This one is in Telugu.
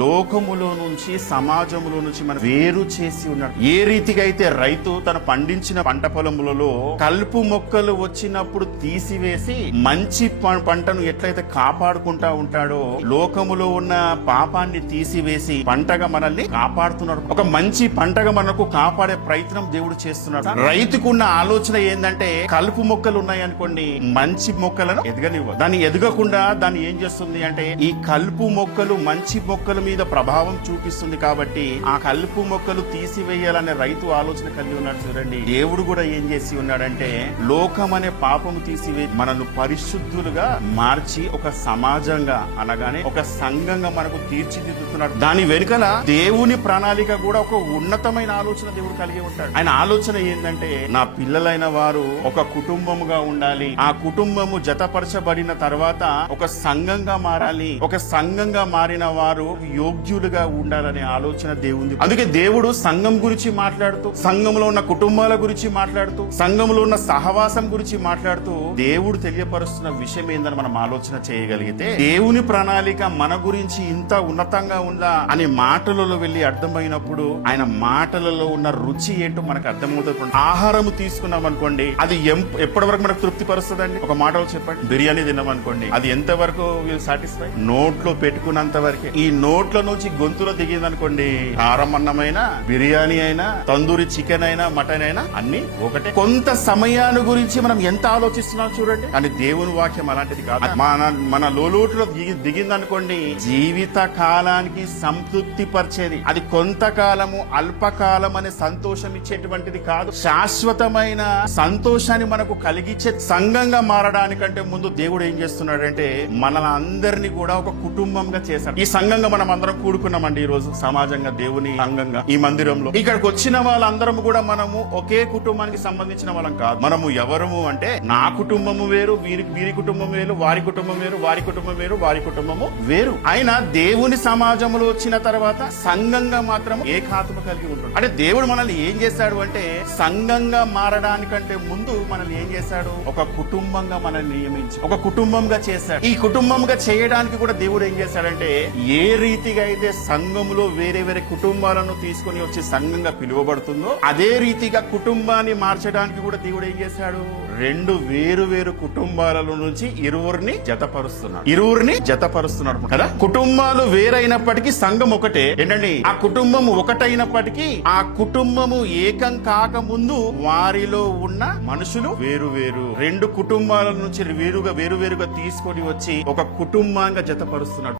లోకములో నుంచి సమాజములో నుంచి మనం వేరు చేసి ఉన్నాడు. ఏ రీతిగా అయితే రైతు తన పండించిన పంట పొలములలో కలుపు మొక్కలు వచ్చినప్పుడు తీసివేసి మంచి పంటను ఎట్లయితే కాపాడుకుంటా ఉంటాడో, లోకములో ఉన్న పాపాన్ని తీసివేసి పంటగా మనల్ని కాపాడుతున్నాడు. ఒక మంచి పంటగా మనకు కాపాడే ప్రయత్నం దేవుడు చేస్తున్నాడు. రైతుకున్న ఆలోచన ఏంటంటే, కలుపు మొక్కలు ఉన్నాయి అనుకోండి, మంచి మొక్కలను ఎదగనివ్వ, దాన్ని ఎదగకుండా దాన్ని ఏం చేస్తుంది అంటే, ఈ కలుపు మొక్కలు మంచి మొక్కల మీద ప్రభావం చూపిస్తుంది. కాబట్టి ఆ కలుపు మొక్కలు తీసివేయాలనే రైతు ఆలోచన కలిగి ఉన్నాడు. చూడండి, దేవుడు కూడా ఏం చేసి ఉన్నాడంటే, లోకం అనే పాపము తీసివే మనల్ని పరిశుద్ధులుగా మార్చి ఒక సమాజంగా అనగానే ఒక సంఘంగా మనకు తీర్చిదిద్దుతున్నాడు. దాని వెనుకల దేవుని ప్రణాళిక కూడా ఒక ఉన్నతమైన ఆలోచన దేవుడు కలిగి ఉంటాడు. ఆయన ఆలోచన ఏంటంటే, నా పిల్లలైన వారు ఒక కుటుంబముగా ఉండాలి, ఆ కుటుంబము జతపరచబడిన తర్వాత ఒక సంఘంగా మారాలి, ఒక సంఘంగా మారిన వారు యోగ్యులుగా ఉండాలనే ఆలోచన దేవుంది. అందుకే దేవుడు సంఘం గురించి మాట్లాడుతూ, సంఘంలో ఉన్న కుటుంబాల గురించి మాట్లాడుతూ, సంఘంలో ఉన్న సహవాసం గురించి మాట్లాడుతూ దేవుడు తెలియపరుస్తున్న విషయం ఏందని మనం ఆలోచన చేయగలిగితే, దేవుని ప్రణాళిక మన గురించి ఇంత ఉన్నతంగా ఉందా అనే మాటలలో వెళ్ళి అర్థమైనప్పుడు ఆయన మాటలలో ఉన్న రుచి ఏంటో మనకు అర్థమవుతుంది. ఆహారము తీసుకున్నాం అనుకోండి, అది ఎప్పటి వరకు మనకు తృప్తి పరుస్తుందండి? ఒక మాటలో చెప్పండి, బిర్యానీ తిన్నాం అనుకోండి, అది ఎంత వరకు విల్ సాటిస్ఫై? నోట్లో పెట్టుకున్నంత వరకే. ఈ నోట్ల నుంచి గొంతులో దిగింది అనుకోండి, కారం అన్నమైనా, బిర్యానీ అయినా, తందూరి చికెన్ అయినా, మటన్ అయినా అన్ని ఒకటే. కొంత సమయాన్ని గురించి మనం ఎంత ఆలోచిస్తున్నాం చూడండి. కానీ దేవుని వాక్యం అలాంటిది కాదు. మన లోలోట్లో దిగింది అనుకోండి, జీవిత కాలానికి సంతృప్తి పరిచేది. అది కొంతకాలము, అల్పకాలం అనే సంతోషం ఇచ్చేటువంటిది కాదు. శాశ్వతమైన సంతోషాన్ని మనకు కలిగించే సంఘంగా మారడానికంటే ముందు దేవుడు ఏం చేస్తున్నాడంటే, మన అందరినీ కూడా ఒక కుటుంబంగా చేశాడు. ఈ సంఘంగా మనం అందరం కూడుకున్నామండి ఈ రోజు, సమాజంగా, దేవుని సంఘంగా ఈ మందిరంలో. ఇక్కడికి వచ్చిన వాళ్ళందరం కూడా మనము ఒకే కుటుంబానికి సంబంధించిన వాళ్ళం కాదు. మనము ఎవరము అంటే, నా కుటుంబము వేరు, వీరి కుటుంబం వేరు, వారి కుటుంబం వేరు, వారి కుటుంబం వేరు, వారి కుటుంబము వేరు. అయినా దేవుని సమాజంలో వచ్చిన తర్వాత సంఘంగా మాత్రం ఏకాత్మ కలిగి ఉంటుంది. అంటే దేవుడు మనల్ని ఏం చేశాడు అంటే, సంఘంగా మారడానికంటే ముందు మనల్ని ఏం చేశాడు? ఒక కుటుంబంగా మనల్ని నియమించి ఒక కుటుంబంగా చేశాడు. ఈ కుటుంబంగా చేయడానికి కూడా దేవుడు ఏం చేశాడంటే, ఏ రీతిగా అయితే సంఘములో వేరే వేరే కుటుంబాలను తీసుకుని వచ్చి సంఘంగా పిలువబడుతుందో, అదే రీతిగా కుటుంబాన్ని మార్చడానికి కూడా దేవుడు ఏం చేశాడు? రెండు వేరు వేరు కుటుంబాల నుంచి ఇరువురిని జతపరుస్తున్నాడు కదా. కుటుంబాలు వేరైనప్పటికీ సంఘం ఒకటే. ఏంటండి, ఆ కుటుంబము ఒకటైనప్పటికీ ఆ కుటుంబము ఏకం కాక ముందు వారిలో ఉన్న మనుషులు వేరు వేరు. రెండు కుటుంబాల నుంచి వేరువేరుగా తీసుకొని వచ్చి ఒక కుటుంబంగా జతపరుస్తున్నాడు.